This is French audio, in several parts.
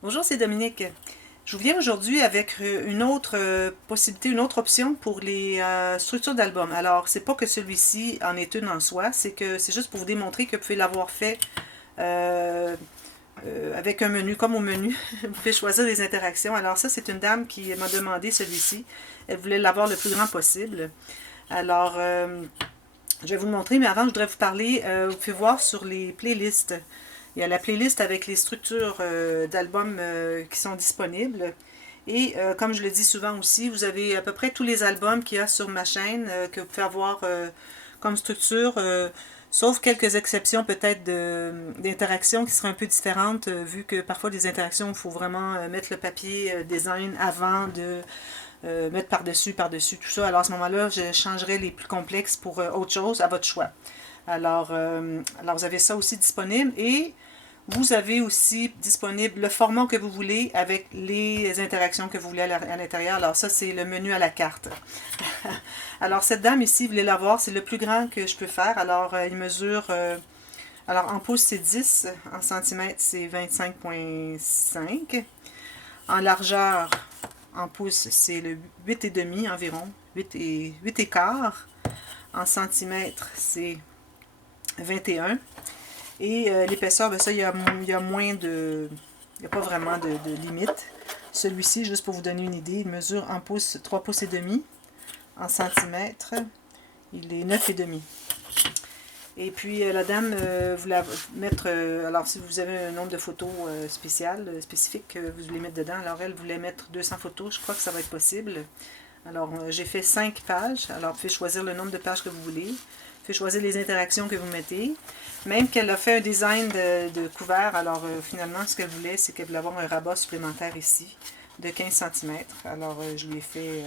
Bonjour, c'est Dominique. Je vous viens aujourd'hui avec une autre possibilité, une autre option pour les structures d'albums. Alors, c'est pas que celui-ci en est une en soi, c'est que c'est juste pour vous démontrer que vous pouvez l'avoir fait euh, avec un menu, comme au menu. Vous pouvez choisir les interactions. Alors ça, c'est une dame qui m'a demandé celui-ci. Elle voulait l'avoir le plus grand possible. Alors, je vais vous le montrer, mais avant, je voudrais vous parler. Vous pouvez voir sur les playlists. Il y a la playlist avec les structures d'albums qui sont disponibles. Et comme je le dis souvent aussi, vous avez à peu près tous les albums qu'il y a sur ma chaîne que vous pouvez avoir comme structure, sauf quelques exceptions peut-être d'interactions qui seraient un peu différentes, vu que parfois des interactions, il faut vraiment mettre le papier design avant de mettre par-dessus, tout ça. Alors à ce moment-là, je changerai les plus complexes pour autre chose, à votre choix. Alors vous avez ça aussi disponible et vous avez aussi disponible le format que vous voulez avec les interactions que vous voulez à l'intérieur. Alors ça, c'est le menu à la carte. Alors cette dame ici, vous voulez la voir, c'est le plus grand que je peux faire. Alors il mesure, alors en pouces c'est 10, en centimètres c'est 25,5. En largeur, en pouces c'est le 8,5 environ, 8 et quart. En centimètres c'est 21. Et l'épaisseur, ben ça, il y a moins de... Il n'y a pas vraiment de limite. Celui-ci, juste pour vous donner une idée, il mesure en pouces 3 pouces et demi. En centimètres, il est 9 et demi. Et puis la dame voulait mettre, alors si vous avez un nombre de photos spécifiques que vous voulez mettre dedans, alors elle voulait mettre 200 photos, je crois que ça va être possible. Alors j'ai fait 5 pages, alors vous pouvez choisir le nombre de pages que vous voulez. Vous pouvez choisir les interactions que vous mettez. Même qu'elle a fait un design de couvert, alors finalement ce qu'elle voulait, c'est qu'elle voulait avoir un rabat supplémentaire ici de 15 centimètres. Alors je lui ai fait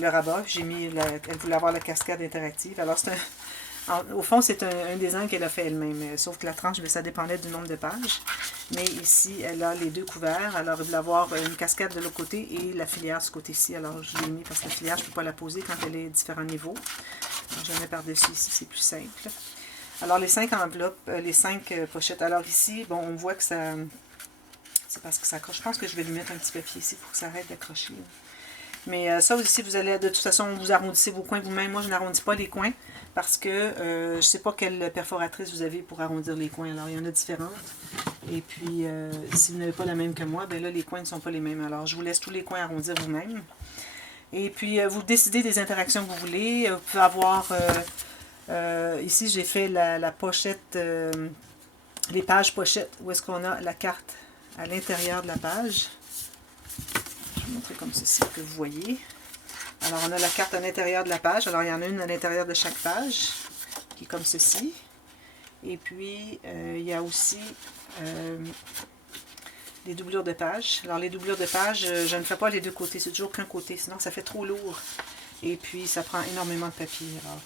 le rabat. Elle voulait avoir la cascade interactive. Alors au fond, c'est un design qu'elle a fait elle-même. Sauf que la tranche, ça dépendait du nombre de pages. Mais ici, elle a les deux couverts. Alors, elle voulait avoir une cascade de l'autre côté et la filière de ce côté-ci. Alors, je l'ai mis parce que la filière, je ne peux pas la poser quand elle est à différents niveaux. Alors, je la mets par-dessus ici, c'est plus simple. Alors, les 5 enveloppes, les 5 pochettes. Alors, ici, bon, on voit que ça... C'est parce que ça accroche. Je pense que je vais lui mettre un petit papier ici pour que ça arrête d'accrocher. Mais ça aussi, vous allez, de toute façon, vous arrondissez vos coins vous-même. Moi, je n'arrondis pas les coins parce que je ne sais pas quelle perforatrice vous avez pour arrondir les coins. Alors, il y en a différentes. Et puis, si vous n'avez pas la même que moi, ben là, les coins ne sont pas les mêmes. Alors, je vous laisse tous les coins arrondir vous-même. Et puis, vous décidez des interactions que vous voulez. Vous pouvez avoir... ici, j'ai fait la pochette, les pages pochettes, où est-ce qu'on a la carte à l'intérieur de la page. Je vais vous montrer comme ceci que vous voyez. Alors, on a la carte à l'intérieur de la page. Alors, il y en a une à l'intérieur de chaque page, qui est comme ceci. Et puis, il y a aussi les doublures de page. Alors, les doublures de page, je ne fais pas les deux côtés. C'est toujours qu'un côté, sinon ça fait trop lourd. Et puis, ça prend énormément de papier. Alors,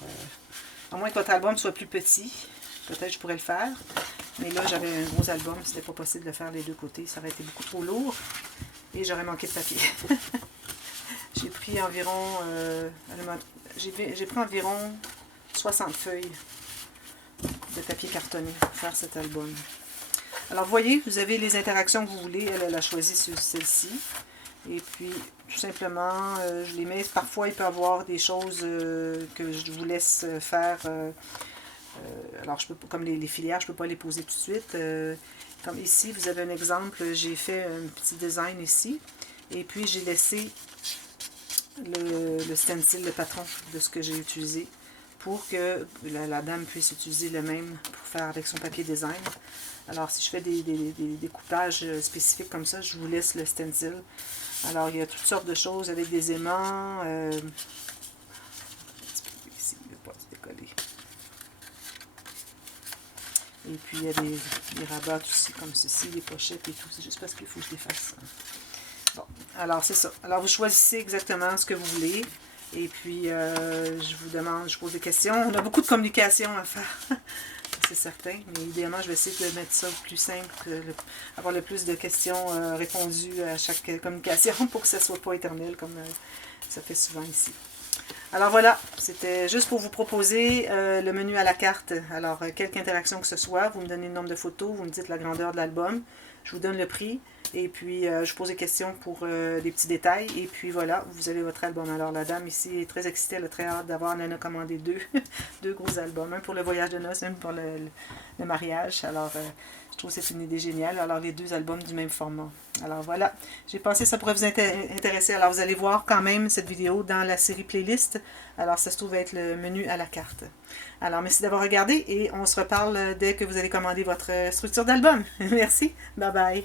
à moins que votre album soit plus petit, peut-être je pourrais le faire. Mais là, j'avais un gros album. C'était pas possible de faire les deux côtés. Ça aurait été beaucoup trop lourd. Et j'aurais manqué de papier. J'ai pris environ, j'ai pris environ 60 feuilles de papier cartonné pour faire cet album. Alors, vous voyez, vous avez les interactions que vous voulez. Elle a choisi celle-ci. Et puis, tout simplement, je les mets. Parfois, il peut y avoir des choses que je vous laisse faire. Alors, je peux, comme les filières, je ne peux pas les poser tout de suite. Comme ici, vous avez un exemple. J'ai fait un petit design ici. Et puis, j'ai laissé le stencil, le patron de ce que j'ai utilisé pour que la dame puisse utiliser le même pour faire avec son papier design. Alors, si je fais des découpages spécifiques comme ça, je vous laisse le stencil. Alors, il y a toutes sortes de choses avec des aimants. Ici, il ne veut pas se décoller. Et puis, il y a des rabats aussi comme ceci, des pochettes et tout. C'est juste parce qu'il faut que je les fasse. Bon, alors c'est ça. Alors vous choisissez exactement ce que vous voulez. Et puis je vous demande, je pose des questions. On a beaucoup de communication à faire, c'est certain. Mais idéalement, je vais essayer de mettre ça plus simple, avoir le plus de questions répondues à chaque communication pour que ça ne soit pas éternel comme ça fait souvent ici. Alors voilà, c'était juste pour vous proposer le menu à la carte. Alors, quelque interaction que ce soit, vous me donnez le nombre de photos, vous me dites la grandeur de l'album, je vous donne le prix, et puis je pose des questions pour des petits détails, et puis voilà, vous avez votre album. Alors la dame ici est très excitée, elle a très hâte d'avoir, elle en a commandé deux, deux gros albums, un pour le voyage de noces, un pour le mariage. Alors, je trouve que c'est une idée géniale. Alors, les deux albums du même format. Alors voilà, j'ai pensé que ça pourrait vous intéresser. Alors, vous allez voir quand même cette vidéo dans la série playlist. Alors, ça se trouve être le menu à la carte. Alors, merci d'avoir regardé et on se reparle dès que vous allez commander votre structure d'album. Merci, bye bye.